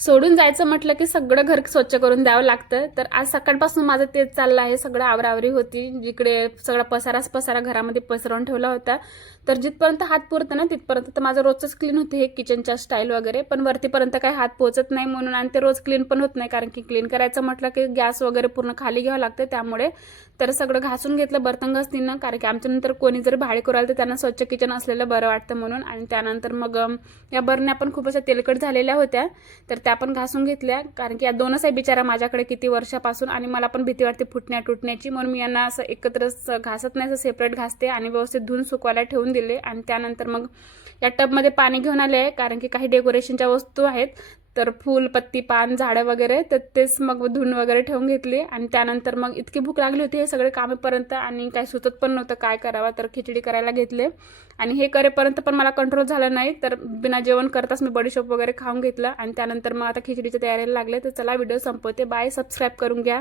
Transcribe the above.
सोडून जायचं म्हटलं की सगळं घर स्वच्छ करून द्यावं लागतं. तर आज सकाळपासून माझं तेच चाललं आहे. सगळं आवरावरी होती, जिकडे सगळा पसारा घरामध्ये पसरवून ठेवला होता. तर जिथपर्यंत हात पुरतं ना तिथपर्यंत तर माझं रोजच क्लीन होते हे किचनच्या स्टाईल वगैरे, पण वरतीपर्यंत काही हात पोहोचत नाही म्हणून, आणि ते रोज क्लीन पण होत नाही कारण की क्लीन करायचं म्हटलं की गॅस वगैरे पूर्ण खाली घ्यावं लागतं. त्यामुळे तर सगळं घासून घेतलं बर्तन घासतीनं, कारण की आमच्यानंतर कोणी जरी भाडे करायला तर त्यांना स्वच्छ किचन असलेलं बरं वाटतं म्हणून. आणि त्यानंतर मग या बरण्या पण खूप अशा तेलकट झालेल्या होत्या, तर त्या पण घासून घेतल्या, कारण की या दोनच आहे बिचारा माझ्याकडे किती वर्षापासून, आणि मला पण भीती वाटते फुटण्या तुटण्याची, म्हणून मी यांना असं एकत्र घासत नाही, असं सेपरेट घासते आणि व्यवस्थित धुवून सुकवायला ठेवून दिले. आणि त्यानंतर मग या टबमध्ये पाणी घेऊन आले आहे, कारण की काही डेकोरेशनच्या वस्तू आहेत, तर फूल पत्ती पान झाडं वगैरे, तर तेच मग धुवून वगैरे ठेवून घेतली. आणि त्यानंतर मग इतकी भूक लागली होती हे सगळे कामेपर्यंत, आणि काही सुचत पण नव्हतं काय करावं, तर खिचडी करायला घेतले. आणि हे करेपर्यंत पण मला कंट्रोल झालं नाही, तर बिना जेवण करताच मी बडीशोप वगैरे खाऊन घेतलं. आणि त्यानंतर मग आता खिचडीच्या तयारीला लागले. तर चला व्हिडिओ संपवते. बाय. सबस्क्राईब करून घ्या.